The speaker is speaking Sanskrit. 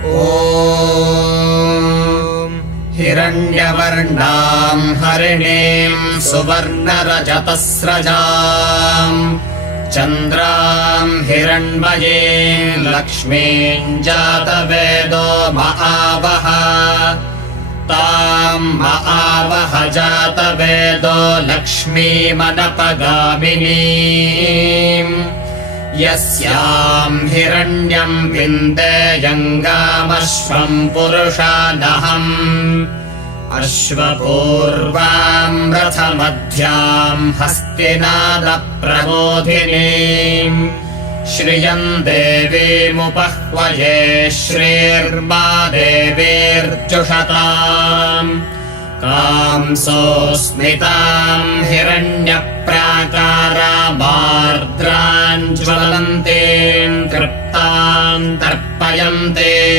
ॐ हिरण्यवर्णाम् हरिणीम् सुवर्णरजतस्रजाम् चन्द्राम् हिरण्मयीम् लक्ष्मीम् जातवेदो महावः ताम् महावः जातवेदो लक्ष्मीमनपगामिनीम् यस्याम् हिरण्यम् विन्देयङ्गामश्वम् पुरुषानहम् अश्वपूर्वाम् रथमध्याम् हस्तिनादप्रबोधिनीम् श्रियम् देवीमुपह्वये श्रीर्मा देवीर्जुषताम् कांसोऽस्मिताम् हिरण्यप्राकारामार्द्राम् ज्वलन्तीम् तृप्ताम् तर्पयन्ते।